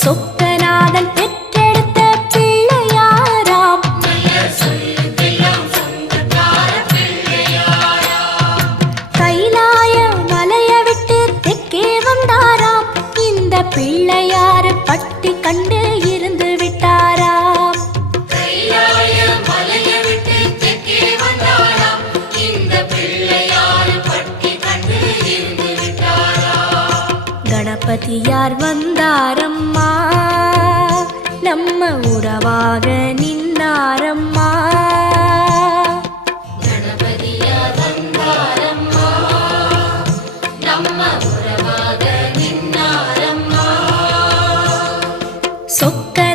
சொக்கநாதன் பெற்றெடுத்த பிள்ளையாராம். கைலாய மலைய விட்டு தெற்கே வந்தாராம். இந்த பிள்ளையாரு பட்டி கண்டு இருந்து விட்டாராம். கணபதியார் வந்தாரம்மா, நம்ம உறவாக நின்னாரம்மா. கணபதியார் வந்தாரம்மா, நம்ம உறவாக நின்னாரம்மா. சொக்க